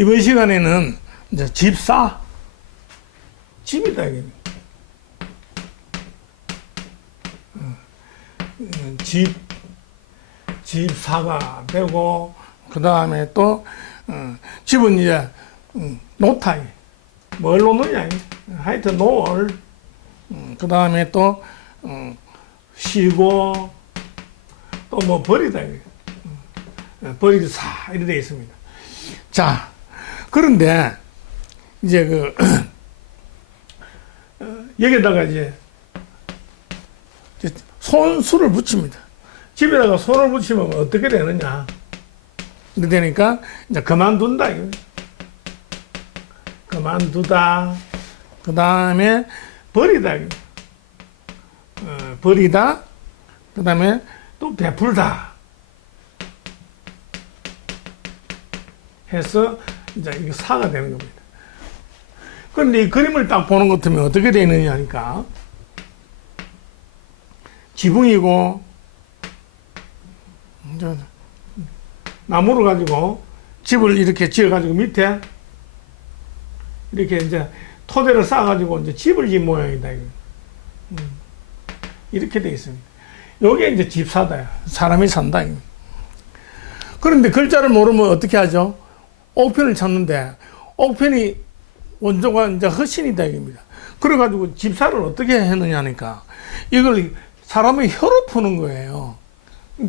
이번 시간에는 이제 집사, 집이다, 이게. 집사가 되고, 그 다음에 또, 집은 이제, 놓다, 뭘 놓느냐, 하여튼 놓을, 그 다음에 또, 쉬고, 또 뭐 버리다, 버리사, 이렇게 되어 있습니다. 자, 그런데, 이제 여기다가 이제, 손수를 붙입니다. 집에다가 손을 붙이면 어떻게 되느냐. 그러니까, 이제 그만둔다. 그만두다. 그 다음에 버리다. 버리다. 그 다음에 또 베풀다. 해서 이제 이게 사가 되는 겁니다. 그런데 이 그림을 딱 보는 것 같으면 어떻게 되느냐 하니까, 지붕이고, 나무를 가지고 집을 이렇게 지어가지고 밑에 이렇게 이제 토대를 쌓아가지고 이제 집을 지은 모양이다. 이렇게 되어 있습니다. 요게 이제 집사다. 사람이 산다. 그런데 글자를 모르면 어떻게 하죠? 옥편을 찾는데, 옥편이 원조가 이제 허신이다. 이겁니다. 그래가지고 집사를 어떻게 했느냐 하니까, 이걸 사람의 혀로 푸는 거예요.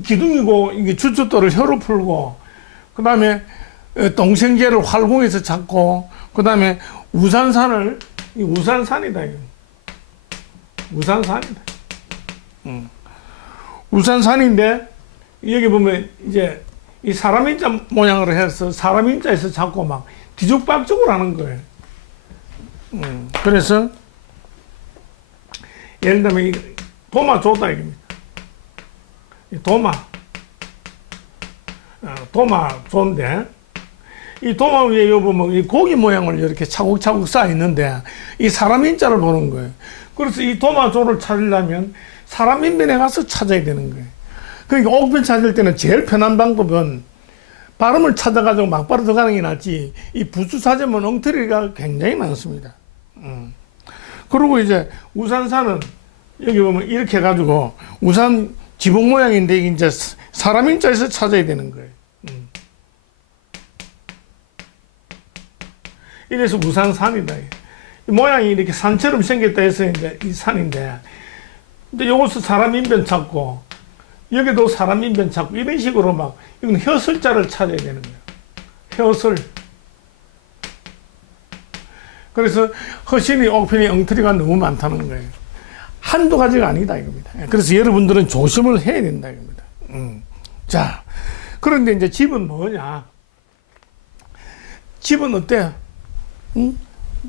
기둥이고, 이게 주춧돌을 혀로 풀고, 그 다음에 동생제를 활공에서 잡고, 그 다음에 우산산을, 우산산이다. 이거. 우산산이다. 우산산인데, 여기 보면 이제 이 사람인자 모양으로 해서 사람인자에서 잡고 막 뒤죽박죽을 하는 거예요. 그래서, 예를 들면 이 도마조다 이겁니다. 도마조인데, 이 도마 위에 요 보면 이 고기 모양을 이렇게 차곡차곡 쌓여 있는데, 이 사람 인자를 보는 거예요. 그래서 이 도마조를 찾으려면 사람 인변에 가서 찾아야 되는 거예요. 그러니까 옥편 찾을 때는 제일 편한 방법은 발음을 찾아가지고 막바로 들어가는 게 낫지, 이 부수 찾으면 엉터리가 굉장히 많습니다. 그리고 이제 우산산은 여기 보면 이렇게 해가지고 우산 지붕 모양인데 이제 사람 인자에서 찾아야 되는 거예요. 이래서 우산산이다. 모양이 이렇게 산처럼 생겼다 해서 이제 이 산인데, 근데 요것도 사람 인변 찾고, 여기도 사람 인변 찾고, 이런 식으로 막, 이건 혀설자를 찾아야 되는 거예요. 혀설. 그래서 허신이, 옥편이, 엉터리가 너무 많다는 거예요. 한두 가지가 아니다, 이겁니다. 그래서 여러분들은 조심을 해야 된다, 이겁니다. 자, 그런데 이제 집은 뭐냐? 집은 어때요?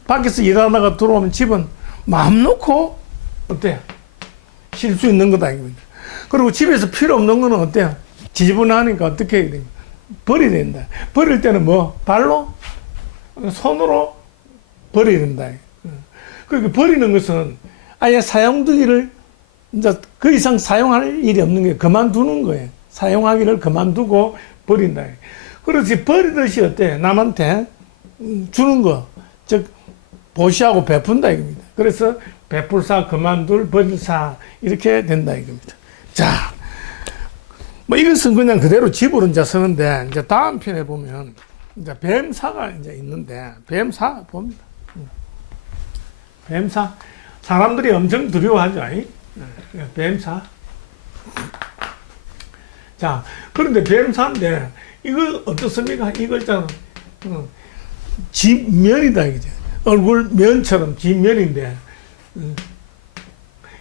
밖에서 일하다가 들어오면 집은 마음 놓고, 어때요? 쉴 수 있는 거다, 이겁니다. 그리고 집에서 필요 없는 거는 어때요? 지저분하니까 어떻게 해야 돼요? 버려야 된다. 버릴 때는 뭐? 발로? 손으로 버려야 된다. 그러니까 버리는 것은 아예 사용되기를 이제 그 이상 사용할 일이 없는 게 그만두는 거예요. 사용하기를 그만두고 버린다. 그렇지, 버리듯이 어때? 남한테 주는 거. 즉, 보시하고 베푼다 이겁니다. 그래서 베풀사, 그만둘, 버릴사, 이렇게 된다 이겁니다. 자, 뭐 이것은 그냥 그대로 집으로 이제 쓰는데, 이제 다음 편에 보면, 이제 뱀사가 이제 있는데, 뱀사 봅니다. 뱀사. 사람들이 엄청 두려워하죠. 뱀사. 자, 그런데 뱀사인데, 이거 어떻습니까? 이 글자는, 집면이다, 이제. 얼굴 면처럼 집면인데,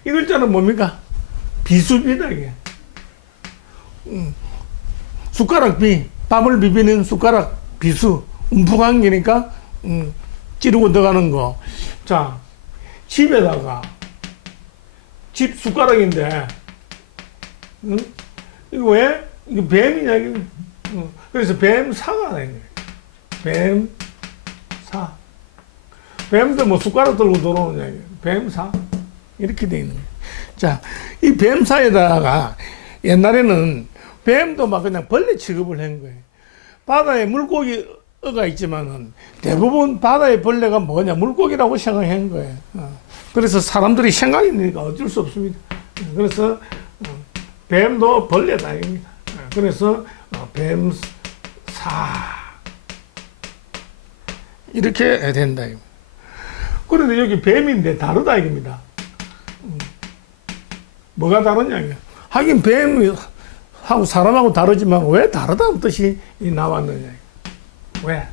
이 글자는 뭡니까? 비수비다, 이게. 숟가락 비, 밥을 비비는 숟가락, 비수, 움푹한 게니까, 찌르고 들어가는 거. 자, 집에다가, 집 숟가락인데, 이거 왜? 이거 뱀이냐, 이거. 그래서 뱀사가 되는 거예요. 뱀사. 뱀도 뭐 숟가락 들고 들어오느냐, 이거. 뱀사. 이렇게 돼 있는 거예요. 자, 이 뱀사에다가 옛날에는 뱀도 막 그냥 벌레 취급을 한 거예요. 바다에 물고기 어가 있지만은 대부분 바다의 벌레가 뭐냐 물고기라고 생각한 거예요. 그래서 사람들이 생각이니까 어쩔 수 없습니다. 그래서 뱀도 벌레다 입니다. 그래서 뱀사 이렇게 된다. 그런데 여기 뱀인데 다르다 이겁니다. 뭐가 다르냐? 하긴 뱀하고 사람하고 다르지만 왜 다르다는 뜻이 나왔느냐? 왜?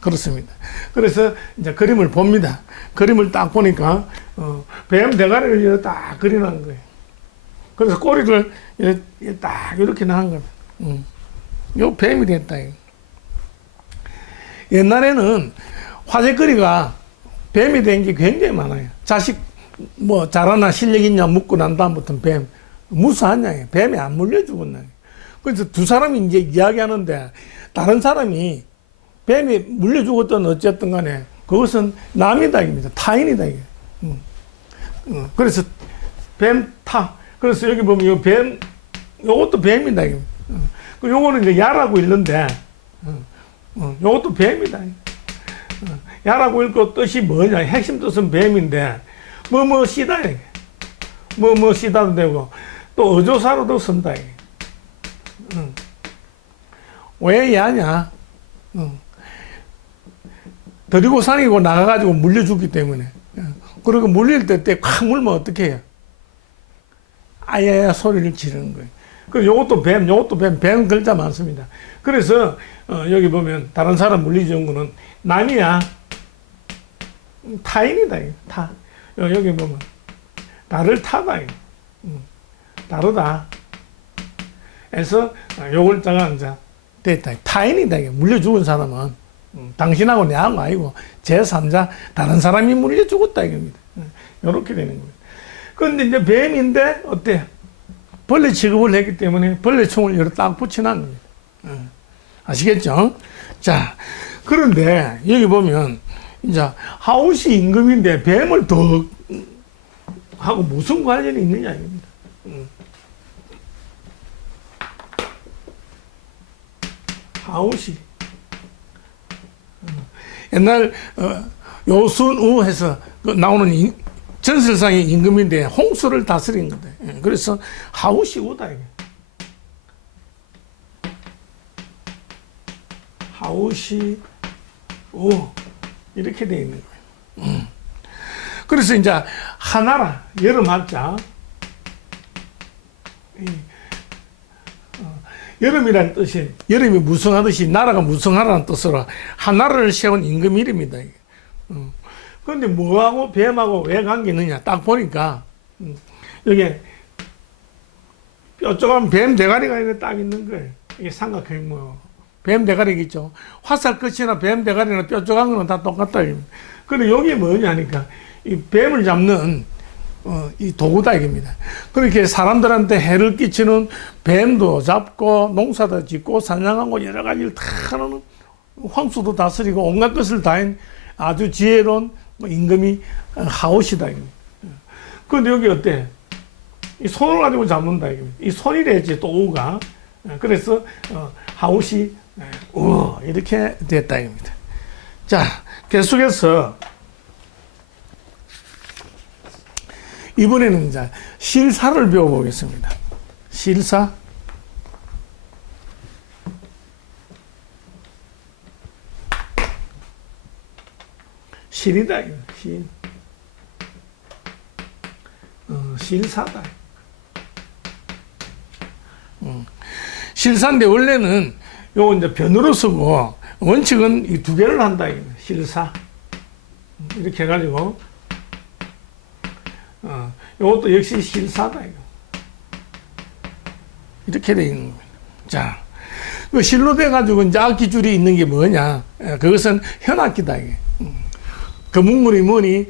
그렇습니다. 그래서 이제 그림을 봅니다. 그림을 딱 보니까 뱀 대가리를 딱 그려놓은 거예요. 그래서 꼬리를 딱 이렇게 나한 겁니다. 요 뱀이 됐다. 옛날에는 화제거리가 뱀이 된 게 굉장히 많아요. 자식 뭐 잘하나 실력 있냐 묻고 난 다음부터는 뱀 무사하냐, 뱀이 안 물려 죽었나. 그래서 두 사람이 이제 이야기하는데 다른 사람이 뱀이 물려 죽었든 어쨌든 간에 그것은 남이다 입니다. 타인이다 이게. 그래서 뱀타. 그래서 여기 보면 요 뱀, 요것도 뱀이다 이게. 요거는 이제 야라고 읽는데 요것도 뱀이다. 야라고 읽고 뜻이 뭐냐? 핵심 뜻은 뱀인데 뭐뭐 씨다 이게. 뭐뭐 씨다도 되고 또 어조사로도 쓴다 이게. 왜 야냐? 데리고 사니고 나가가지고 물려주기 때문에. 그리고 물릴 때 확 물면 어떻게 해요? 아야야 소리를 지르는 거예요. 그리고 요것도 뱀 글자 많습니다. 그래서, 여기 보면 다른 사람 물리주는 거는 남이야. 타인이다, 타. 여기 보면 나를 타다, 다르다. 해서 요 글자가 이제 됐다. 타인이다, 물려 죽은 사람은. 당신하고 내하고 아니고 제3자 다른 사람이 물려 죽었다 이겁니다. 이렇게 되는 거예요. 그런데 이제 뱀인데 어때? 벌레 취급을 했기 때문에 벌레총을 여기 딱 붙여놓은 겁니다. 아시겠죠? 자, 그런데 여기 보면 이제 하우시 임금인데 뱀을 더 하고 무슨 관련이 있느냐 이겁니다. 하우시 옛날 요순우 해서 나오는 전설상의 임금인데 홍수를 다스린 거다. 그래서 하우시우다 이게. 하우시우 이렇게 되어 있는 거예요. 그래서 이제 하나라 여름 한자 여름이라는 뜻이 여름이 무성하듯이 나라가 무성하라는 뜻으로 하나라를 세운 임금 이름이다. 그런데 뭐하고 뱀하고 왜 관계 있느냐 딱 보니까 여기 뾰족한 뱀 대가리가 이렇게 딱 있는 거예요. 이게 삼각형 뭐 뱀 대가리 있죠. 화살 끝이나 뱀 대가리나 뾰족한 거는 다 똑같다. 근데 여기 뭐냐 하니까 이 뱀을 잡는 이 도구다 이겁니다. 그렇게 사람들한테 해를 끼치는 뱀도 잡고 농사도 짓고 사냥하고 여러 가지를 다 하는 황수도 다스리고 온갖 것을 다한 아주 지혜로운 임금이 하우시다 이겁니다. 그런데 여기 어때? 이 손을 가지고 잡는다 이겁니다. 이 손이래지 또 우가. 그래서 하우시 이렇게 됐다 이겁니다. 자, 계속해서 이번에는 이제 실사를 배워보겠습니다. 실사. 실이다, 실. 실사다. 실사인데 원래는 요거 이제 변으로 쓰고 원칙은 이 두 개를 한다. 실사. 이렇게 해가지고 이것도 역시 실사다 이거. 이렇게 되어 있는 겁니다. 자, 그 실로 돼 가지고 이제 악기줄이 있는 게 뭐냐? 그것은 현악기다 이게. 거북물이 뭐니?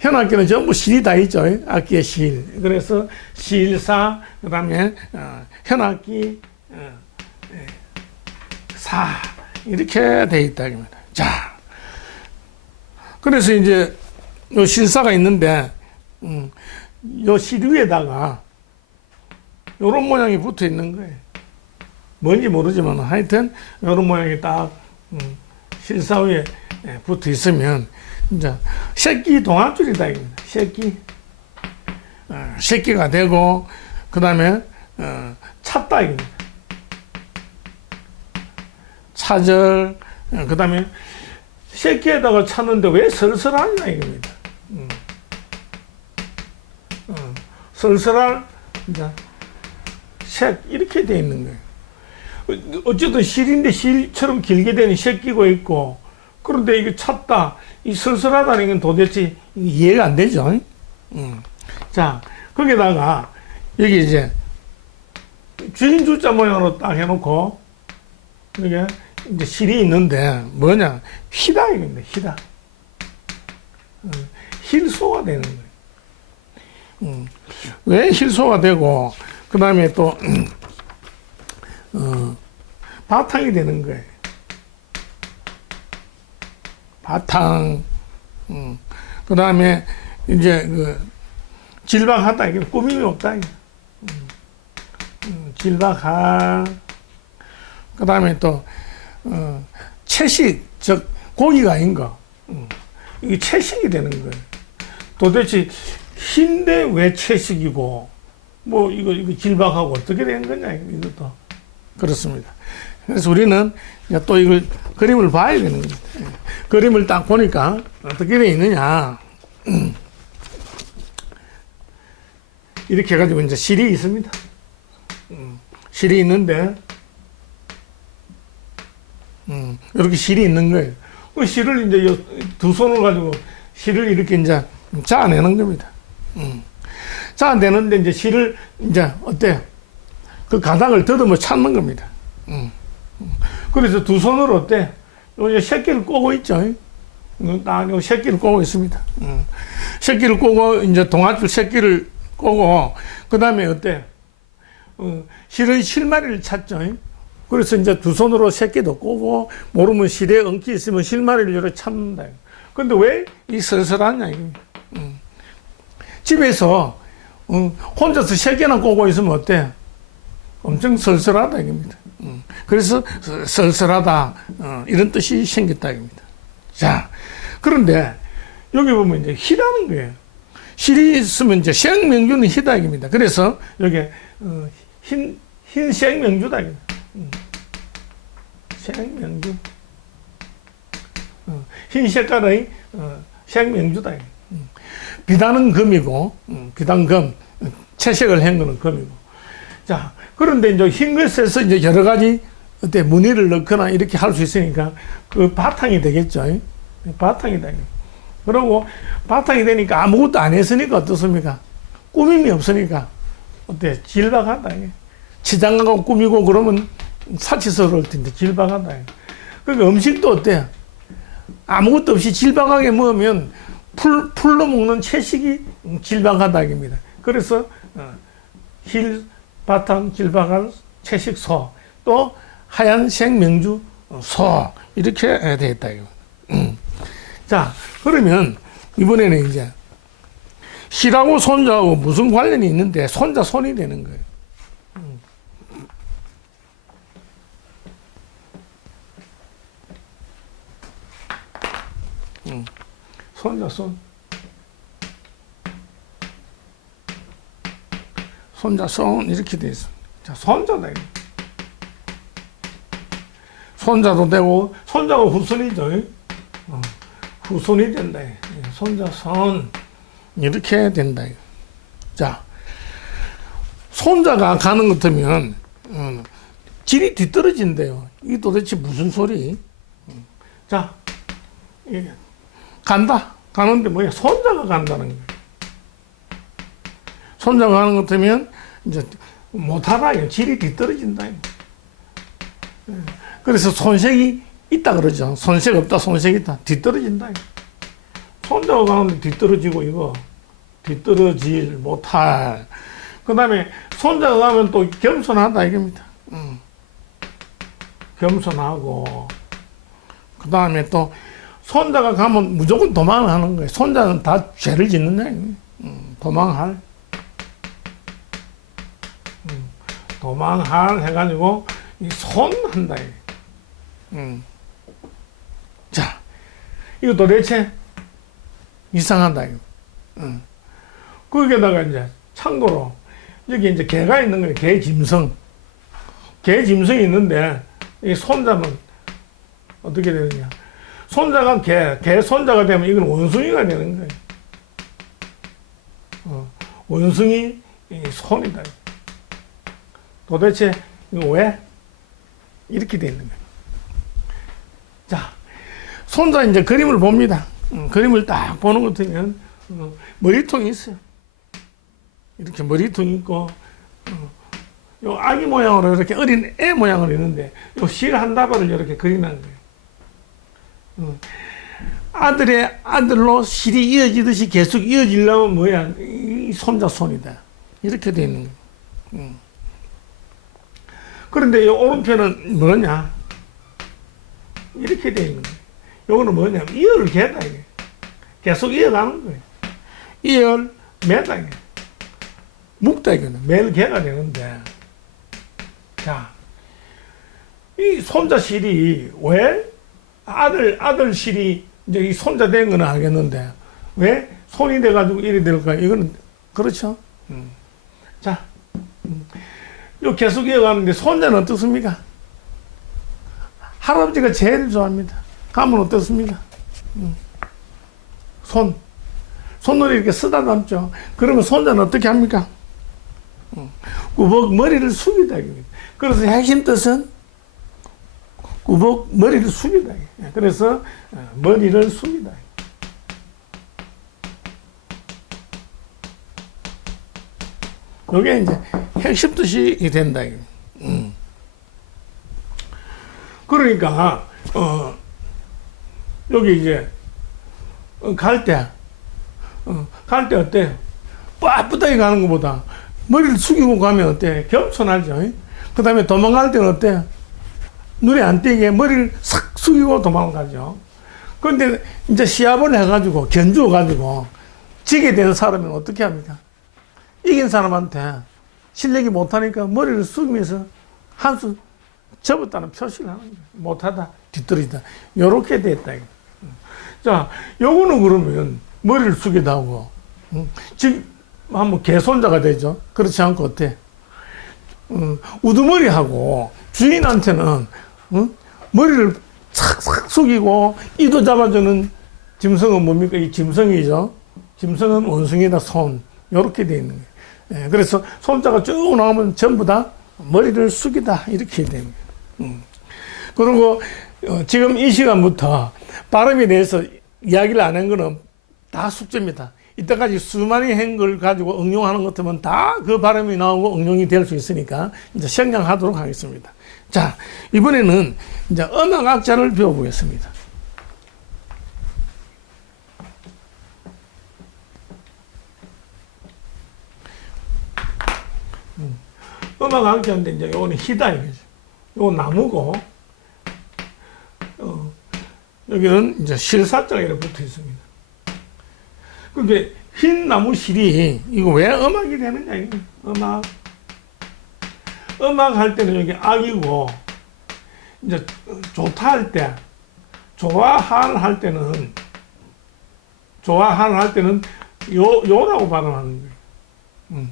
현악기는 전부 실이 다 있죠. 악기의 실. 그래서 실사, 그다음에 현악기, 사 이렇게 돼 있다 이겁니다. 자, 그래서 이제 요 실사가 있는데. 요 실 위에다가 요런 모양이 붙어 있는 거예요. 뭔지 모르지만 하여튼 요런 모양이 딱 실사위에 붙어 있으면 이제 새끼 동아줄이다 이겁니다. 새끼가 되고 그 다음에 찼다 이겁니다. 차절 그 다음에 새끼에다가 찼는데 왜 설설하냐 이겁니다. 설설할 이제 색 이렇게 돼 있는 거예요. 어쨌든 실인데 실처럼 길게 되는 새끼고 있고 그런데 이게 찼다 이 설설하다는 건 도대체 이해가 안 되죠. 자 거기다가 여기 이제 주인 주자 모양으로 딱 해놓고 이게 이제 실이 있는데 뭐냐 희다 이겁니다. 희다 힐소가 되는 거예요. 왜 힐소가 되고 그 다음에 또 바탕이 되는 거예요. 바탕 그 다음에 이제 질박하다 이게 꾸밈이 없다 이게. 질박할 그 다음에 또 채식 즉 고기가 아닌 거 이게 채식이 되는 거예요. 도대체 흰데 왜 채식이고 뭐 이거 질박하고 어떻게 된 거냐 이것도 그렇습니다. 그래서 우리는 또 이걸 그림을 봐야 되는 겁니다. 그림을 딱 보니까 어떻게 돼 있느냐 이렇게 해가지고 이제 실이 있습니다. 실이 있는데 이렇게 실이 있는 거예요. 그 실을 이제 두 손을 가지고 실을 이렇게 이제 짜내는 겁니다. 짜내는데 이제 실을 이제 어때요? 그 가닥을 더듬어 찾는 겁니다. 그래서 두 손으로 어때? 요 새끼를 꼬고 있죠. 딱 요 새끼를 꼬고 있습니다. 새끼를 꼬고 이제 동아줄 새끼를 꼬고 그 다음에 어때? 실의 실마리를 찾죠. 그래서 이제 두 손으로 새끼도 꼬고 모르면 실에 엉키 있으면 실마리를 이렇게 찾는다. 근데 왜 이 설설하냐 이겁니다. 집에서 혼자서 새끼나 꼬고 있으면 어때? 엄청 설설하다 이겁니다. 그래서 설설하다 이런 뜻이 생겼다 이겁니다. 자, 그런데 여기 보면 이제 희라는 거예요. 실이 있으면 이제 생명주는 희다 이겁니다. 그래서 여기 흰 생명주다 이겁니다. 생명주 흰 색깔의 생명주다. 비단은 금이고 비단금 채색을 한 거는 금이고. 자 그런데 이제 흰 것에서 이제 여러 가지 어때 무늬를 넣거나 이렇게 할 수 있으니까 그 바탕이 되겠죠. 바탕이다. 그리고 바탕이 되니까 아무것도 안 했으니까 어떻습니까? 꾸밈이 없으니까 어때 질박하다. 치장하고 꾸미고 그러면 사치스러울 텐데 질박하다. 그러니까 음식도 어때요? 아무것도 없이 질박하게 먹으면 풀로 먹는 채식이 질박하다 입니다. 그래서 힐 바탕 질박한 채식 소 또 하얀 생명주 소 이렇게 되어 있다. 자 그러면 이번에는 이제 실하고 손자하고 무슨 관련이 있는데 손자 손이 되는 거예요. 손자 손. 손자 손 이렇게 돼 있어. 자 손자다. 손자도 되고 손자가 후손이죠. 후손이 된다. 손자 손 이렇게 된다. 자 손자가 가는 것 같으면 질이 뒤떨어진대요. 이게 도대체 무슨 소리? 자 간다. 가는데 뭐야? 손자가 간다는 거예요. 손자가 가는 것 같으면 이제 못하다. 질이 뒤떨어진다. 그래서 손색이 있다 그러죠. 손색 없다, 손색 있다. 뒤떨어진다. 손자가 가는데 뒤떨어지고 이거 뒤떨어질 못할. 그 다음에 손자가 가면 또 겸손하다 이겁니다. 겸손하고 그 다음에 또 손자가 가면 무조건 도망을 하는 거예요. 손자는 다 죄를 짓는다. 도망할. 도망할 해가지고 이 손한다. 이거 도대체 이상하다, 이거. 응. 거기에다가 이제 참고로 여기 이제 개가 있는 거예요. 개 짐승. 개 짐승이 있는데 이 손자는 어떻게 되느냐. 손자가 개 손자가 되면 이건 원숭이가 되는 거예요. 원숭이 손이다. 도대체 이거 왜 이렇게 돼 있는 거예요. 자, 손자 이제 그림을 봅니다. 그림을 딱 보는 것 같으면 머리통이 있어요. 이렇게 머리통이 있고 요 아기 모양으로 이렇게 어린 애 모양으로 있는데 요 실 한 다발을 이렇게 그리는 거예요. 아들의 아들로 실이 이어지듯이 계속 이어지려면 뭐야? 이 손자 손이다. 이렇게 돼 있는 거예요. 그런데 이 오른편은 뭐냐? 이렇게 돼 있는 거예요. 요거는 뭐냐면 이어를 개다 이게. 계속 이어가는 거예요. 이어를 매다 이게. 묶다 이거는. 매일 개가 되는데. 자, 이 손자 실이 왜 아들 실이 이제 이 손자 된 건 알겠는데 왜 손이 돼가지고 이리 될까? 이거는 그렇죠. 자, 요 계속 이어가는데 손자는 어떻습니까? 할아버지가 제일 좋아합니다. 가면 어떻습니까? 손으로 이렇게 쓰다 담죠. 그러면 손자는 어떻게 합니까? 꾸벅 머리를 숙이다. 그래서 핵심 뜻은 꾸벅 머리를 숙이다. 그래서 머리를 숙이다. 이게 이제 핵심 뜻이 된다. 그러니까 여기 이제 갈 때 어때요? 빳빳하게 가는 것보다 머리를 숙이고 가면 어때? 겸손하죠. 그 다음에 도망갈 때는 어때? 눈에 안 띄게 머리를 싹 숙이고 도망가죠. 그런데 이제 시합을 해가지고 견주어가지고 지게 되는 사람은 어떻게 합니까? 이긴 사람한테 실력이 못하니까 머리를 숙이면서 한 수 접었다는 표시를 하는 거예요. 못하다, 뒤떨어지다. 요렇게 됐다. 자, 요거는 그러면 머리를 숙이다 하고, 지금 한번 개손자가 되죠. 그렇지 않고 어때? 우두머리하고 주인한테는 머리를 싹싹 숙이고 이도 잡아주는 짐승은 뭡니까? 이 짐승이죠. 짐승은 원숭이다 손. 요렇게 돼 있는 거예요. 예, 그래서 손자가 쭉 나오면 전부 다 머리를 숙이다. 이렇게 됩니다. 그리고 지금 이 시간부터 발음에 대해서 이야기를 안 한 거는 다 숙제입니다. 이때까지 수많이 한 걸 가지고 응용하는 것 같으면 다 그 발음이 나오고 응용이 될 수 있으니까 이제 생략하도록 하겠습니다. 자, 이번에는 이제 음악학자를 배워보겠습니다. 음악학자인데 이제 요거는 희다 이거죠. 요건 나무고, 여기는 이제 실사자가 이렇게 붙어 있습니다. 근데 흰 나무 실이 이거 왜 음악이 되느냐 이거. 음악 할 때는 여기 악이고 이제 좋다 할 때 좋아할 할 때는 요라고 발음하는 거예요.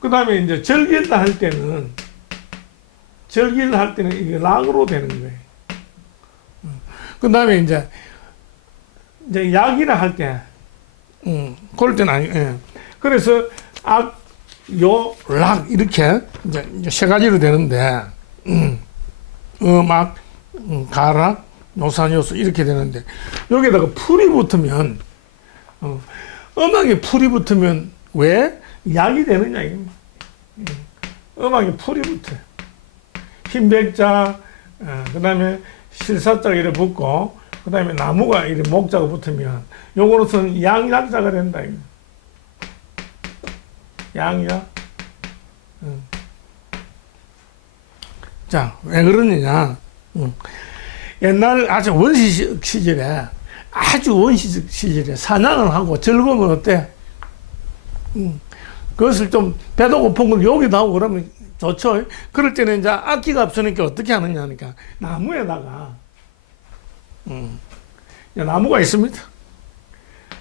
그 다음에 이제 즐긴다 할 때는 이게 락으로 되는 거예요. 그 다음에 이제 약이라 할 때 그럴 때는 아니, 예. 그래서 악, 요, 락 이렇게 이제 세 가지로 되는데 음악, 가락, 요산요소 이렇게 되는데 여기다가 풀이 붙으면 음악에 풀이 붙으면 왜 약이 되느냐 이겁니다. 음악에 풀이 붙어요. 흰백자, 그 다음에 실사자가 이렇게 붙고 그 다음에 나무가 이렇게 목자가 붙으면 요거로서는 양약자가 된다. 양약. 자, 왜 그러느냐. 옛날 아주 원시적 시절에 사냥을 하고 즐거우면 어때? 그것을 좀 배도 고픈 걸 여기도 하고 그러면 좋죠. 그럴 때는 이제 악기가 없으니까 어떻게 하느냐 하니까 나무에다가 나무가 있습니다.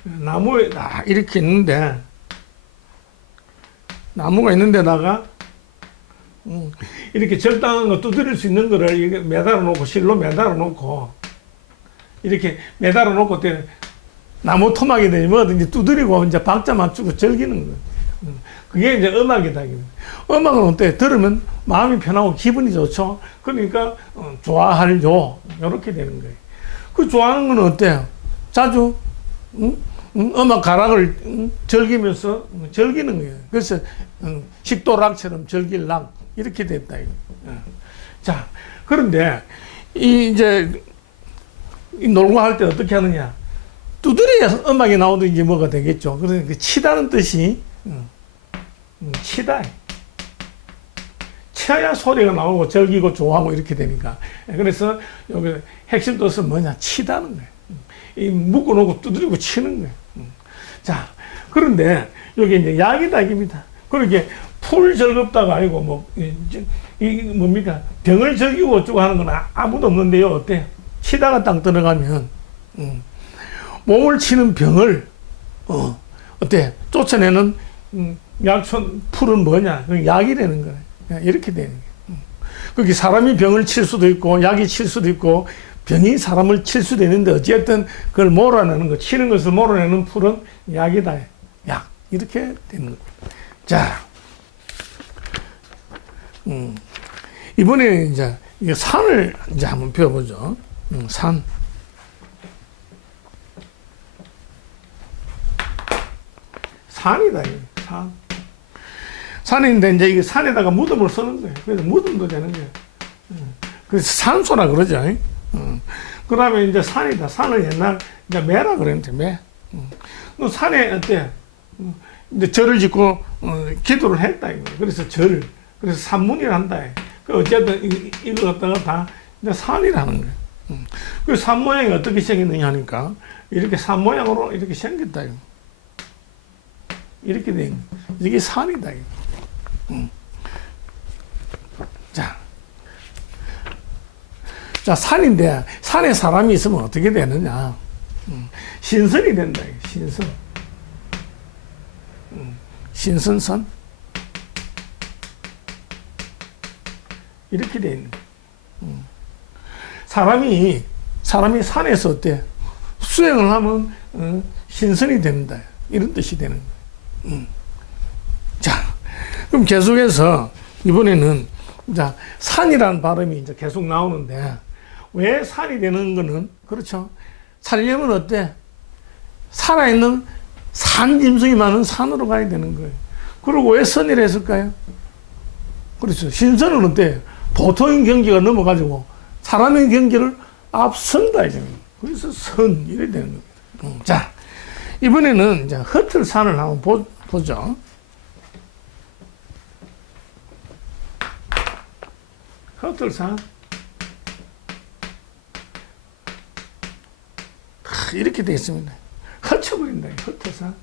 나무에 이렇게 있는데, 나무가 있는데다가 이렇게 적당한 거 두드릴 수 있는 거를 이렇게 매달아 놓고, 실로 매달아 놓고, 이렇게 매달아 놓고 때 나무 토막이든지 뭐든지 두드리고 이제 박자 맞추고 즐기는 거예요. 그게 이제 음악이다. 음악은 어때? 들으면 마음이 편하고 기분이 좋죠. 그러니까 좋아할요. 이렇게 되는 거예요. 그 좋아하는 건 어때요? 자주 음악 가락을 즐기면서 즐기는 거예요. 그래서 식도락처럼 즐길락 이렇게 됐다. 자, 그런데 이제 놀고 할 때 어떻게 하느냐? 두드려야 음악이 나오든지 뭐가 되겠죠. 그러니까 치다는 뜻이 치다. 쳐야 소리가 나오고 즐기고 좋아하고 이렇게 되니까. 그래서 여기 핵심 뜻은 뭐냐? 치다는 거예요. 이 묶어놓고 두드리고 치는 거예요. 자, 그런데 여기 이제 약이다 이깁니다. 그렇게 풀 즐겁다가 아니고 뭐, 이 뭡니까? 병을 즐기고 어쩌고 하는 건 아무도 없는데요. 어때요? 치다가 딱 들어가면, 몸을 치는 병을, 어때? 쫓아내는, 약촌, 풀은 뭐냐? 약이 되는 거예요. 이렇게 되는 거예요. 그게 사람이 병을 칠 수도 있고, 약이 칠 수도 있고, 병이 사람을 칠 수도 있는데, 어쨌든 그걸 몰아내는 거, 치는 것을 몰아내는 풀은 약이다. 약. 이렇게 되는 거예요. 자, 이번에 이제, 산을 이제 한번 배워보죠. 산. 산이다, 산. 산인데, 이제 이게 산에다가 무덤을 쓰는 거예요. 그래서 무덤도 되는 거예요. 그래서 산소라 그러죠. 그 다음에 이제 산이다. 산은 옛날, 이제 매라 그랬는데, 매. 너 산에, 어때? 이제 절을 짓고, 기도를 했다, 이거. 그래서 절. 그래서 산문이라 한다. 그 어쨌든, 이거 갖다가 다, 이제 산이라는 거예요. 그 산 모양이 어떻게 생겼느냐 하니까, 이렇게 산 모양으로 이렇게 생겼다, 이거. 이렇게 된, 이게 산이다, 이거. 자, 산인데, 산에 사람이 있으면 어떻게 되느냐. 신선이 된다, 이거. 신선. 신선선. 이렇게 돼 있는 거예요. 사람이 산에서 어때? 수행을 하면, 신선이 된다. 이런 뜻이 되는 거예요. 자, 그럼 계속해서 이번에는, 자, 산이라는 발음이 이제 계속 나오는데, 왜 산이 되는 거는, 그렇죠. 살려면 어때? 살아있는 산 짐승이 많은 산으로 가야 되는 거예요. 그리고 왜 선이라 했을까요? 그렇죠. 신선은 어때? 보통인 경기가 넘어가지고 사람의 경기를 앞선다. 그래서 선, 이래 되는 겁니다. 자, 이번에는 이제 흩틀산을 한번 보죠. 흩틀산. 이렇게 되어 있습니다. 흩쳐버린다. 흩어산.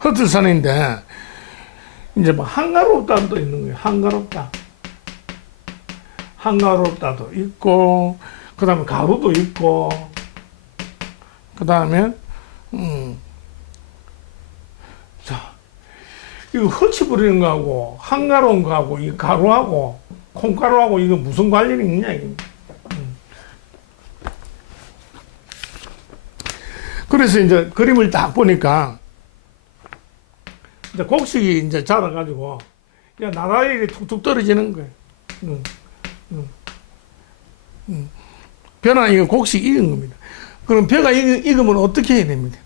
흩틀산인데, 이제 뭐 한가롭다도 있는 거예요. 한가롭다. 한가롭다도 있고, 그 다음에 가루도 있고, 그 다음에, 자, 이거 흩쳐버리는 거하고, 한가로운 거하고, 이 가루하고, 콩가루하고 이거 무슨 관련이 있냐, 이게. 그래서 이제 그림을 딱 보니까, 이제 곡식이 이제 자라가지고, 그냥 나라에 툭툭 떨어지는 거예요. 벼나 이거 곡식이 익은 겁니다. 그럼 벼가 익으면 어떻게 해야 됩니까?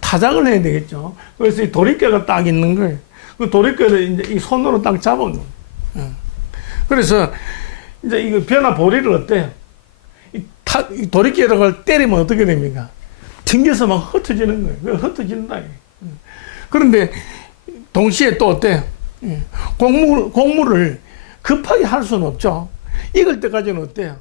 타작을 해야 되겠죠. 그래서 이 도리깨가 딱 있는 거예요. 그 도리깨를 이제 이 손으로 딱 잡은 거예요. 그래서 이제 이거 벼나 보리를 어때요? 이 도리깨를 때리면 어떻게 됩니까? 튕겨서 막 흩어지는 거예요. 흩어진다. 그런데 동시에 또 어때요? 곡물을 급하게 할 수는 없죠. 익을 때까지는 어때요?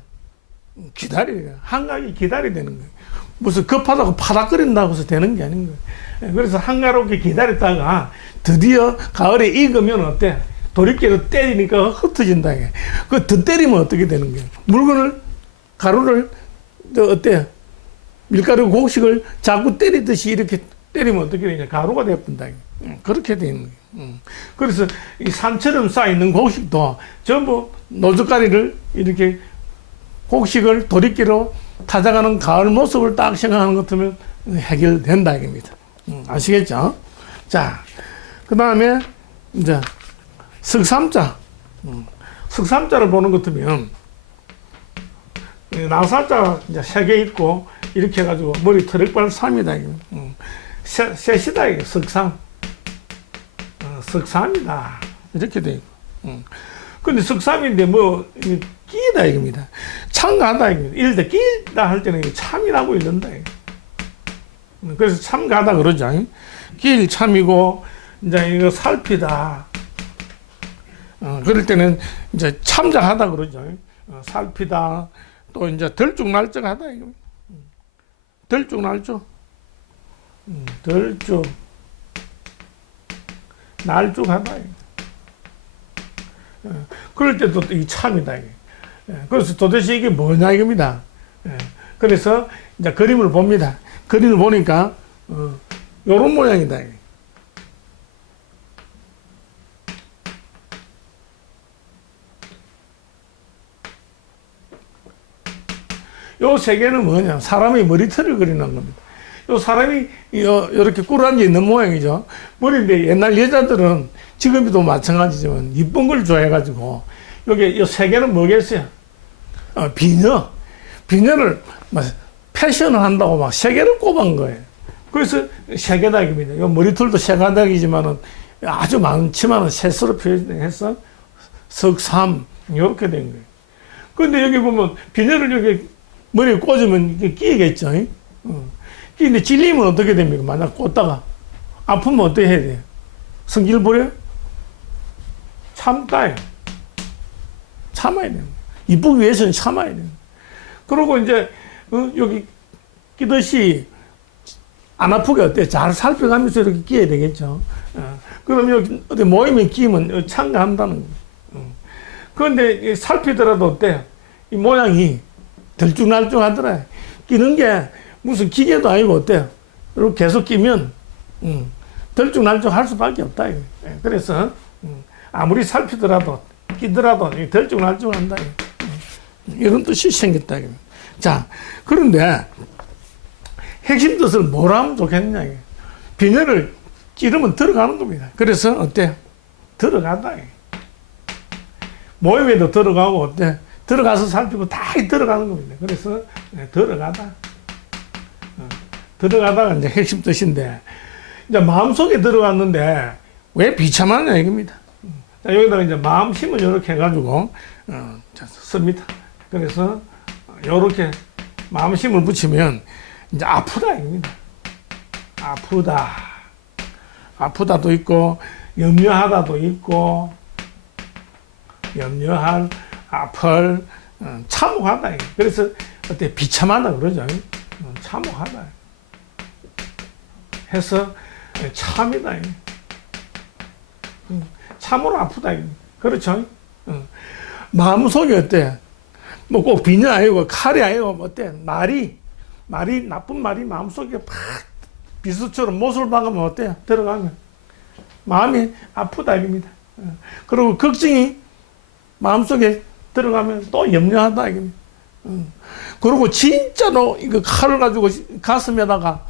기다려요. 한가하게 기다려야 되는 거예요. 무슨 급하다고 파닥거린다고 해서 되는 게 아닌 거예요. 그래서 한가롭게 기다렸다가 드디어 가을에 익으면 어때? 도리깨로 때리니까 흩어진다. 그 더 때리면 어떻게 되는 거예요? 물건을, 가루를, 어때요? 밀가루 곡식을 자꾸 때리듯이 이렇게 때리면 어떻게 되냐? 가루가 되어본다. 그렇게 되는 거예요. 그래서 이 산처럼 쌓여있는 곡식도 전부 노젓가리를 이렇게 곡식을 도리깨로 타작하는 가을 모습을 딱 생각하는 것 같으면 해결된다. 이겁니다. 아시겠죠? 자, 그 다음에 이제 석삼자. 석삼자를 보는 것 같으면 나사자가 이제 3개 있고 이렇게 해가지고 머리 트럭발 3이다. 셋이다. 이게 석삼. 석삼이다. 이렇게 돼 있고. 근데 석삼인데 뭐 끼다 이겁니다. 참가하다 이겁니다. 이럴 때 끼다 할 때는 참이라고 읽는다. 그래서 참가하다 그러죠. 끼일 참이고 이제 이거 살피다. 그럴 때는 이제 참작하다 그러죠. 살피다. 또 이제 덜쭉날쭉하다 이거. 덜쭉날쭉. 덜쭉. 날쭉하다. 그럴 때도 이 참이다. 그래서 도대체 이게 뭐냐 이겁니다. 그래서 이제 그림을 봅니다. 그림을 보니까 요런 모양이다. 요 3개는 뭐냐? 사람의 머리털을 그리는 겁니다. 요 사람이 이렇게 꿇어앉아 있는 모양이죠. 머리인데 옛날 여자들은 지금도 마찬가지지만 이쁜 걸 좋아해가지고 여기 요 3개는 뭐겠어요? 비녀. 비녀를 패션을 한다고 막 3개를 꼽은 거예요. 그래서 3개닥입니다. 요 머리털도 3가닥이지만은 아주 많지만은 셋으로 표현해서 석삼 이렇게 된 거예요. 근데 여기 보면 비녀를 여기 머리에 꽂으면 이게 끼겠죠. 근데 찔리면 어떻게 됩니까? 만약 꽂다가 아프면 어떻게 해야 돼요? 성질 부려요? 참다요. 참아야 돼요. 이쁘기 위해서는 참아야 돼요. 그리고 이제 여기 끼듯이 안 아프게 어때? 잘 살펴가면서 이렇게 끼어야 되겠죠. 그럼 여기 어디 모이면 끼면 참가한다는 거예요. 그런데 살피더라도 어때요? 이 모양이 덜쭉날쭉하더라. 끼는 게 무슨 기계도 아니고 어때요? 이렇게 계속 끼면 덜쭉날쭉 할 수밖에 없다. 그래서 아무리 살피더라도 끼더라도 덜쭉날쭉한다. 이런 뜻이 생겼다. 자, 그런데 핵심 뜻을 뭘 하면 좋겠냐. 비늘을 찌르면 들어가는 겁니다. 그래서 어때? 들어간다. 모임에도 들어가고 어때? 들어가서 살피고 다 들어가는 겁니다. 그래서 들어가다. 들어가다가 이제 핵심 뜻인데, 이제 마음속에 들어갔는데 왜 비참하냐 이겁니다. 자, 여기다가 이제 마음심을 이렇게 해가지고 씁니다. 그래서 이렇게 마음심을 붙이면 이제 아프다 이겁니다. 아프다. 아프다도 있고 염려하다도 있고 염려할 아플 참혹하다. 그래서 어때 비참하다 그러죠. 참혹하다 해서 참이다. 참으로 아프다. 그렇죠. 마음속에 어때? 뭐 꼭 비녀 아니고 칼이 아니고 뭐 어때? 말이 나쁜 말이 마음속에 팍 비수처럼 못을 박으면 어때요? 들어가면 마음이 아프다 이겁니다. 그리고 걱정이 마음속에 들어가면 또 염려하다 이겁니다. 그리고 진짜로 이거 칼을 가지고 가슴에다가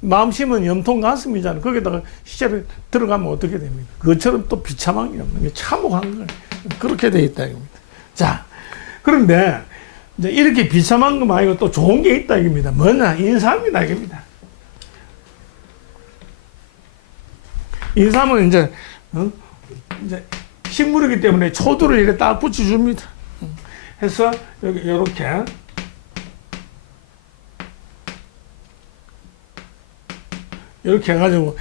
마음심은 염통 가슴이잖아요. 거기다가 시체를 들어가면 어떻게 됩니까? 그것처럼 또 비참한 게 없는 게 참혹한 거예요. 그렇게 돼 있다 이겁니다. 자, 그런데 이제 이렇게 비참한 거 말고 또 좋은 게 있다 이겁니다. 뭐냐? 인삼이다 이겁니다. 인삼은 이제 식물이기 때문에 초두를 이렇게 딱 붙여줍니다. 해서 여기 이렇게 이렇게 해가지고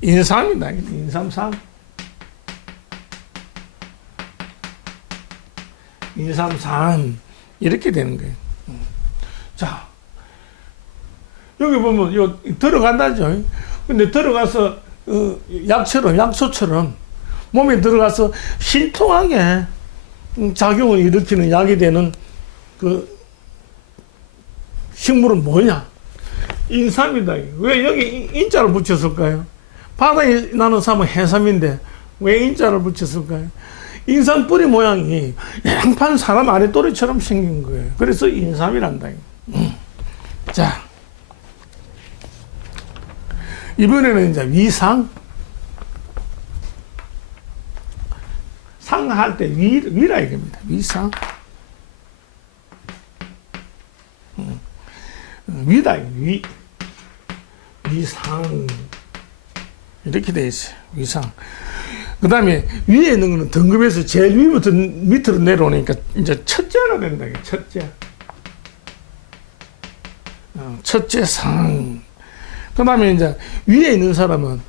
인삼이다. 인삼삼. 인삼삼 이렇게 되는 거예요. 자, 여기 보면 요 들어간다죠. 근데 들어가서 약처럼 약초처럼 몸에 들어가서 신통하게 작용을 일으키는 약이 되는 그 식물은 뭐냐? 인삼이다. 왜 여기 인자를 붙였을까요? 바다에 나는 삼은 해삼인데 왜 인자를 붙였을까요? 인삼 뿌리 모양이 양판 사람 아랫도리처럼 생긴 거예요. 그래서 인삼이란다. 자, 이번에는 이제 위상. 상할 때 위라 이겁니다. 위상. 위다, 위. 위상. 이렇게 돼 있어요. 위상. 그 다음에 위에 있는 거는 등급에서 제일 위부터 밑으로 내려오니까 이제 첫째가 된다. 첫째. 첫째 상. 그 다음에 이제 위에 있는 사람은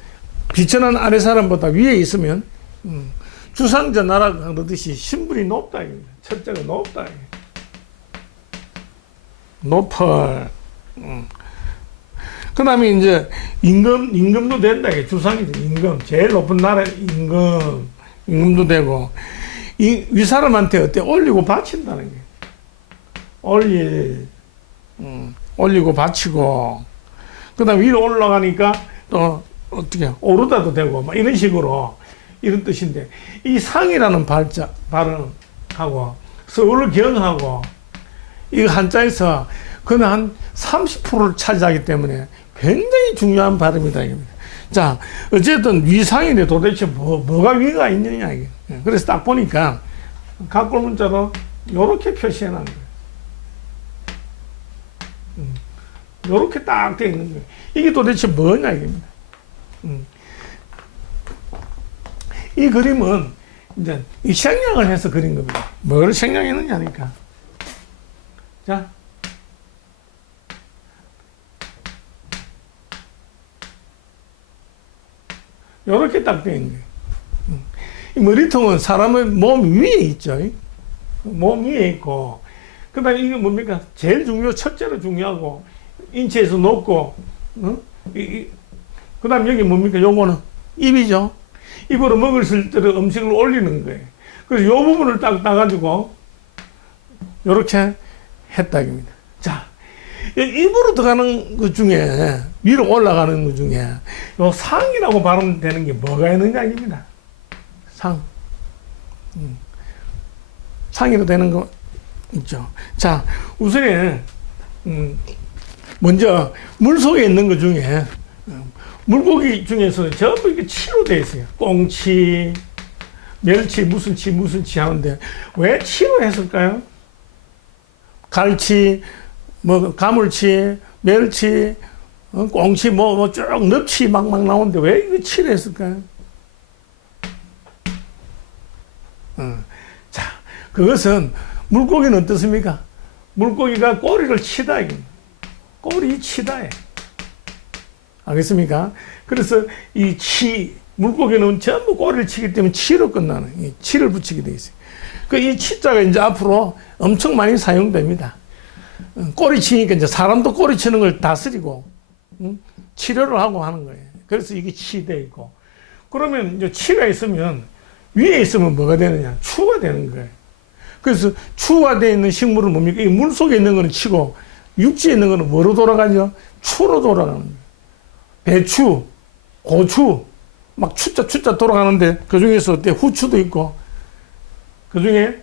비천한 아래 사람보다 위에 있으면, 주상자 나라가 그러듯이 신분이 높다. 첫째가 높다. 높을. 그 다음에 이제 임금도 된다. 주상이죠. 임금. 제일 높은 나라 임금도 되고, 이 윗사람한테 어때? 올리고 바친다는 게. 올리고 바치고, 그 다음에 위로 올라가니까 또 어떻게 오르다도 되고, 막 이런 식으로, 이런 뜻인데, 이 상이라는 발음하고, 서울경하고, 이거 한자에서 그는 한 30%를 차지하기 때문에 굉장히 중요한 발음이다. 이겁니다. 자, 어쨌든 위상인데 도대체 뭐가 위가 있느냐. 이게. 그래서 딱 보니까 각골 문자로 이렇게 표시해 놓은 거예요. 이렇게 딱 되어 있는 거예요. 이게 도대체 뭐냐. 이겁니다. 이 그림은 이제 이 생략을 해서 그린 겁니다. 뭘 생략했느냐 하니까. 자. 요렇게 딱 되어 있는 거예요. 이 머리통은 사람의 몸 위에 있죠. 몸 위에 있고, 그 다음에 이게 뭡니까? 제일 첫째로 중요하고, 인체에서 높고, 그 다음에 여기 뭡니까? 요거는 입이죠. 입으로 먹을 때 음식을 올리는 거예요. 그래서 요 부분을 딱 따가지고, 요렇게 했다. 입니다. 자. 입으로 들어가는 것 중에, 위로 올라가는 것 중에, 요 상이라고 발음되는 게 뭐가 있느냐, 입니다. 상. 상이로 되는 거 있죠. 자, 우선에, 먼저, 물 속에 있는 것 중에, 물고기 중에서는 전부 이렇게 치로 되어 있어요. 꽁치, 멸치, 무슨 치 하는데, 왜 치로 했을까요? 갈치, 가물치, 멸치, 꽁치, 쭉 넙치 막 나오는데 왜 이거 치를 했을까요? 자, 그것은 물고기는 어떻습니까? 물고기가 꼬리를 치다. 꼬리 치다. 알겠습니까? 그래서 물고기는 전부 꼬리를 치기 때문에 치로 끝나는, 이 치를 붙이게 돼 있어요. 이 치자가 이제 앞으로 엄청 많이 사용됩니다. 꼬리 치니까 이제 사람도 꼬리 치는 걸 다스리고, 치료를 하고 하는 거예요. 그래서 이게 치돼 있고. 그러면 이제 치가 있으면, 위에 있으면 뭐가 되느냐? 추가 되는 거예요. 그래서 추가 되어 있는 식물은 뭡니까? 이 물 속에 있는 거는 치고, 육지에 있는 거는 뭐로 돌아가죠? 추로 돌아가는 거예요. 배추, 고추, 막 추자 돌아가는데, 그 중에서 어때? 후추도 있고, 그 중에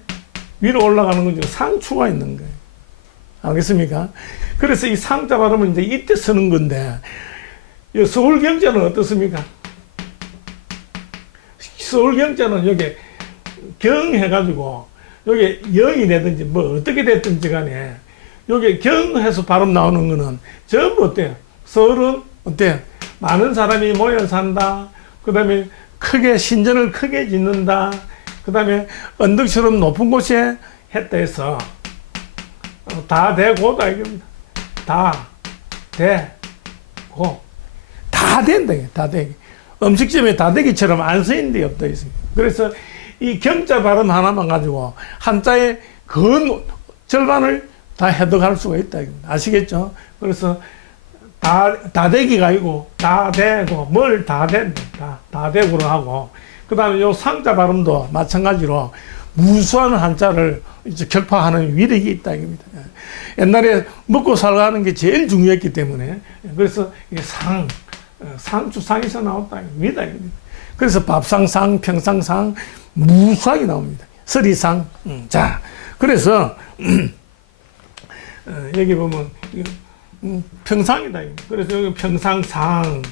위로 올라가는 건 상추가 있는 거예요. 알겠습니까? 그래서 이 상자 발음은 이제 이때 쓰는 건데, 서울경자는 어떻습니까? 서울경자는 여기 경 해가지고, 여기 영이 되든지 뭐 어떻게 됐든지 간에, 여기 경해서 발음 나오는 거는 전부 어때요? 서울은 어때요? 많은 사람이 모여 산다. 그 다음에 신전을 크게 짓는다. 그 다음에 언덕처럼 높은 곳에 했다 해서, 다 되고다 이겁니다. 다 되고 다 된다. 다 되기. 음식점에 다 되기처럼 안 쓰인 데 없다 있어요. 그래서 이 경자 발음 하나만 가지고 한자의 그 절반을 다 해석할 수가 있다. 아시겠죠? 그래서 다 되기가 아니고 다 되고 뭘 다 된다. 다 되고로 하고 그 다음에 요 상자 발음도 마찬가지로 무수한 한자를 이제 격파하는 위력이 있다 이겁니다. 옛날에 먹고 살아가는 게 제일 중요했기 때문에 그래서 이게 상주상에서 나왔다 이겁니다. 그래서 밥상상, 평상상 무수하게 나옵니다. 서리상. 자, 그래서 여기 보면 평상이다. 그래서 여기 평상상.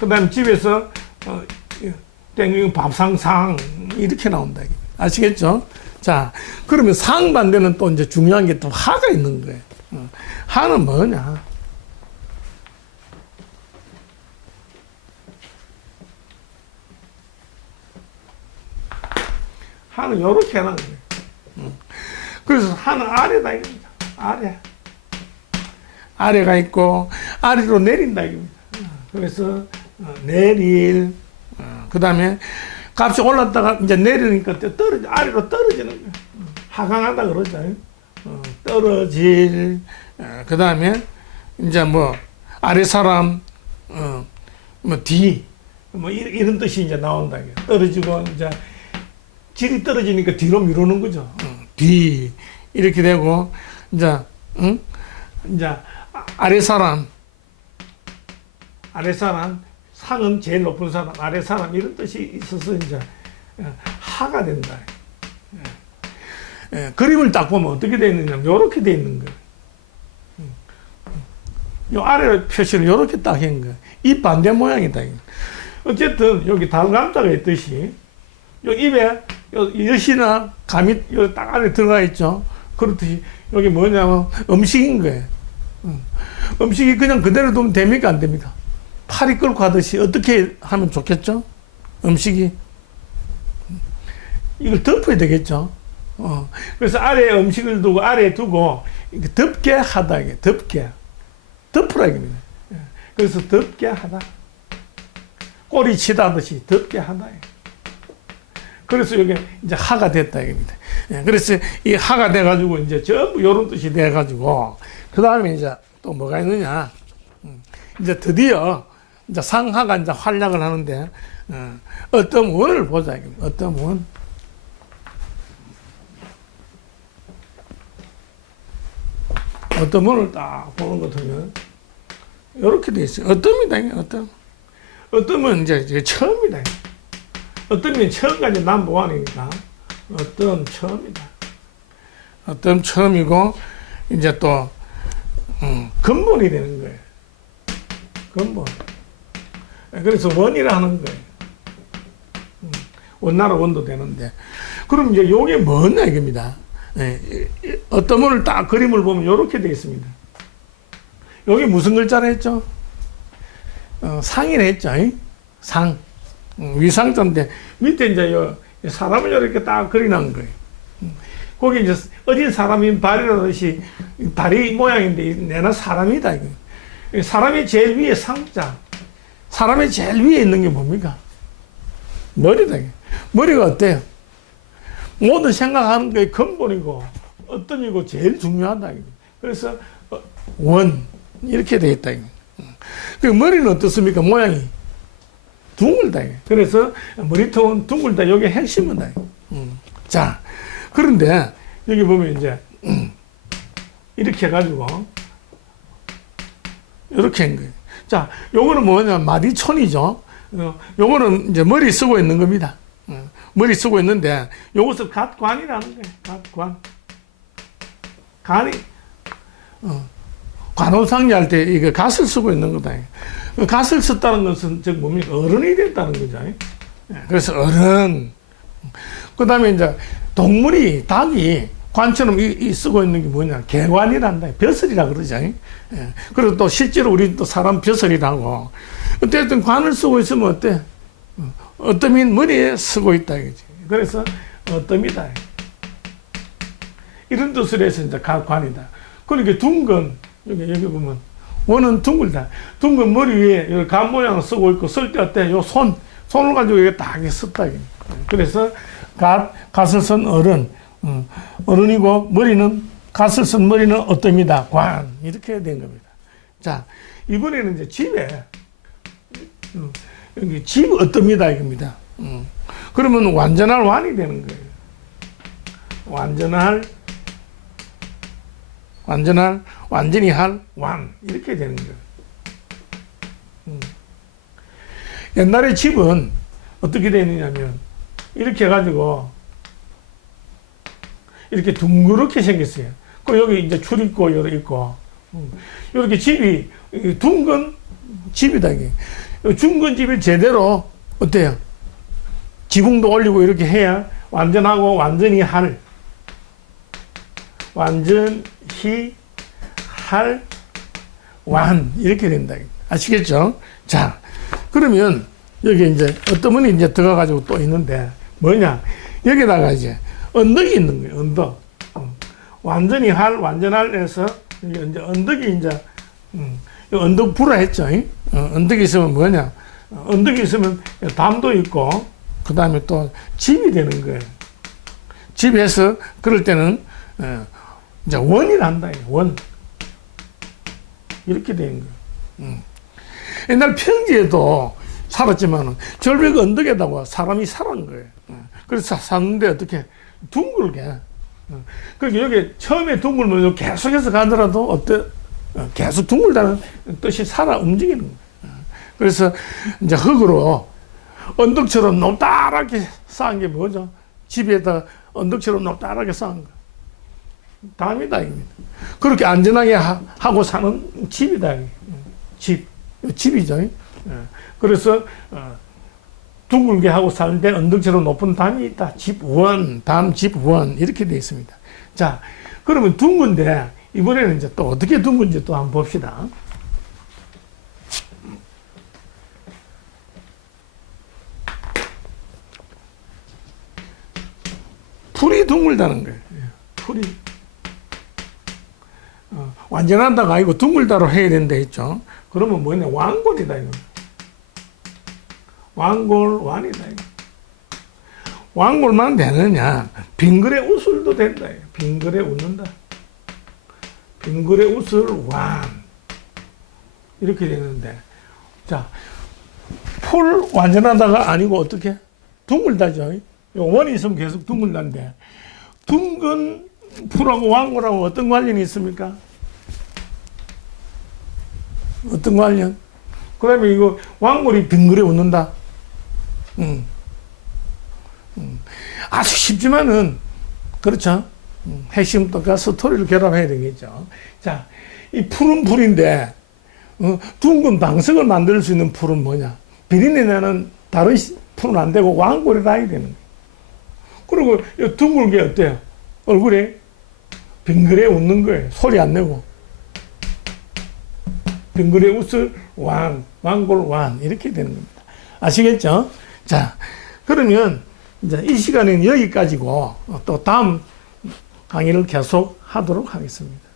그다음 집에서 땡 밥상상 이렇게 나온다. 아시겠죠? 자, 그러면 상 반대는 또 이제 중요한 게 또 하가 있는 거예요. 하는 뭐냐? 하는 요렇게 하는 거예요. 그래서 하는 아래다 이겁니다. 아래가 있고 아래로 내린다 이겁니다. 그래서 내릴. 그 다음에 값이 올랐다가 이제 내리니까 아래로 떨어지는 거예요. 하강하다 그러죠. 떨어질. 그 다음에 이제 뭐 아래 사람, 뭐 뒤, 뭐 이런 뜻이 이제 나온다. 떨어지고 이제 질이 떨어지니까 뒤로 미루는 거죠. 뒤 이렇게 되고 이제 이제 아래 사람 상은 제일 높은 사람, 아래 사람 이런 뜻이 있어서 이제 하가 된다. 그림을 딱 보면 어떻게 되어 있느냐, 이렇게 되어 있는 거예요. 요 아래 표시를 이렇게 딱 한 거예요. 이 반대 모양이다. 어쨌든 여기 달감자가 있듯이 요 입에 요 엿이나 감이 요 딱 안에 들어가 있죠. 그렇듯이 여기 뭐냐면 음식인 거예요. 음식이 그냥 그대로 두면 됩니까 안 됩니까? 팔이 끓고 하듯이 어떻게 하면 좋겠죠? 음식이 이걸 덮어야 되겠죠. 그래서 아래에 음식을 두고 아래에 두고 덮게 하다 이게 덮으라 이겁니다. 그래서 덮게 하다. 꼬리 치다듯이 덮게 하다. 그래서 여기 이제 하가 됐다 이겁니다. 그래서 이 하가 돼가지고 이제 전부 이런 뜻이 돼가지고 그 다음에 이제 또 뭐가 있느냐? 이제 드디어 이제 상하가 이제 활약을 하는데 어떤 원을 보자 이겁니다. 어떤 원. 어떤 원을 딱 보는 것 같으면 이렇게 돼 있어요. 어떤이다. 어떤은 이제 처음이다. 어떤은 처음까지 남보안이니까 어떤 처음이다. 어떤 처음이고 이제 또 근본이 되는 거예요. 근본. 그래서 원이라 하는 거예요. 원나라 원도 되는데. 그럼 이제 요게 뭐냐 이겁니다. 어떤 분을 딱 그림을 보면 이렇게 되어 있습니다. 여기 무슨 글자라 했죠? 상이라 했죠. 상. 위상자인데 밑에 이제 사람을 이렇게 딱 그려놓은 거예요. 거기 이제 어딘 사람인 발이라듯이 다리 모양인데 내나 사람이다 이거. 사람이 제일 위에 상자. 사람이 제일 위에 있는 게 뭡니까? 머리다. 머리가 어때요? 모든 생각하는 게 근본이고 어떤이고 제일 중요하다. 그래서 원 이렇게 되어 있다. 그 머리는 어떻습니까? 모양이 둥글다. 그래서 머리통은 둥글다. 이게 핵심이다. 자, 그런데 여기 보면 이제 이렇게 해가지고 이렇게 한 거예요. 자, 요거는 뭐냐? 마디촌이죠. 요거는 이제 머리 쓰고 있는 겁니다. 머리 쓰고 있는데 요것을 갓관이라는 거예요. 갓관. 간이 관혼상리 할 때 이거 갓을 쓰고 있는 거다. 갓을 썼다는 것은 즉 뭡니까? 어른이 됐다는 거죠. 그래서 어른. 그 다음에 이제 동물이 닭이 관처럼 쓰고 있는 게 뭐냐? 개관이란다. 벼슬이라 그러죠. 그리고 또 실제로 우리 또 사람 벼슬이라고. 어쨌든 관을 쓰고 있으면 어때? 어떠미 머리에 쓰고 있다. 이거지. 그래서 어떠미다. 이런 뜻으로 해서 이제 관이다. 그러니까 둥근, 여기 보면, 원은 둥글다. 둥근 머리 위에 여기 간 모양을 쓰고 있고, 쓸 때 어때? 요 손을 가지고 이게 딱 썼다. 그래서 갓을 쓴 어른, 어른이고, 머리는, 갓을 쓴 머리는 어떠미다. 관. 이렇게 된 겁니다. 자, 이번에는 이제 집에, 여기 집 어떻습니다 이겁니다. 그러면 완전할 완이 되는 거예요. 완전히 할 완. 이렇게 되는 거예요. 옛날에 집은 어떻게 되느냐면, 이렇게 해가지고, 이렇게 둥그렇게 생겼어요. 그 여기 이제 출입구 여기 있고, 이렇게 집이 둥근 집이다. 이게. 둥근 집이 제대로 어때요? 지붕도 올리고 이렇게 해야 완전하고 완전히 할 완 이렇게 된다. 아시겠죠? 자, 그러면 여기 이제 어떤 분이 이제 들어가가지고 또 있는데 뭐냐? 여기다가 이제 언덕이 있는 거예요. 언덕. 완전히 완전할에서 이제 언덕이 이제 언덕 불화 했죠. 언덕이 있으면 뭐냐? 언덕이 있으면 담도 있고 그 다음에 또 집이 되는 거예요. 집에서 그럴 때는 이제 원이 난다. 원. 이렇게 되는 거예요. 옛날 평지에도 살았지만 절벽 언덕에다가 사람이 살은 거예요. 그래서 샀는데 어떻게 둥글게. 그러니까 여기 처음에 둥글면 계속해서 가더라도 계속 둥글다는 뜻이 살아 움직이는 거예요. 그래서 이제 흙으로 언덕처럼 높다랗게 쌓은 게 뭐죠? 집에다 언덕처럼 높다랗게 쌓은 거. 담이다, 입니다. 그렇게 안전하게 하고 사는 집이다. 집이죠. 그래서, 둥글게 하고 사는 데 언덕처럼 높은 담이 있다. 집원, 집원. 이렇게 되어 있습니다. 자, 그러면 둥근데, 이번에는 이제 또 어떻게 둥근지 또 한번 봅시다. 풀이 둥글다는 거예요. 풀이. 완전한다가 아니고 둥글다로 해야 된다 했죠. 그러면 뭐냐? 완골이다, 이거. 완이다, 이거. 완골만 되느냐? 빙글에 웃을도 된다, 이거. 빙글에 웃는다. 빙글에 웃을 완. 이렇게 되는데. 자, 풀 완전하다가 아니고 어떻게? 둥글다죠. 원이 있으면 계속 둥글다는데. 둥근 풀하고 완골하고 어떤 관련이 있습니까? 어떤 관련? 그 다음에 이거 완골이 빙글에 웃는다. 아주 쉽지만은, 그렇죠? 핵심과 스토리를 결합해야 되겠죠. 자, 이 풀은 풀인데, 둥근 방석을 만들 수 있는 풀은 뭐냐? 비린내나는 다른 풀은 안 되고 완골이 나야 되는 거예요. 그리고 이 둥글게 어때요? 얼굴에 빙글에 웃는 거예요. 소리 안 내고. 빙글에 웃을 완골 완. 이렇게 되는 겁니다. 아시겠죠? 자, 그러면 이제 이 시간에는 여기까지고 또 다음 강의를 계속 하도록 하겠습니다.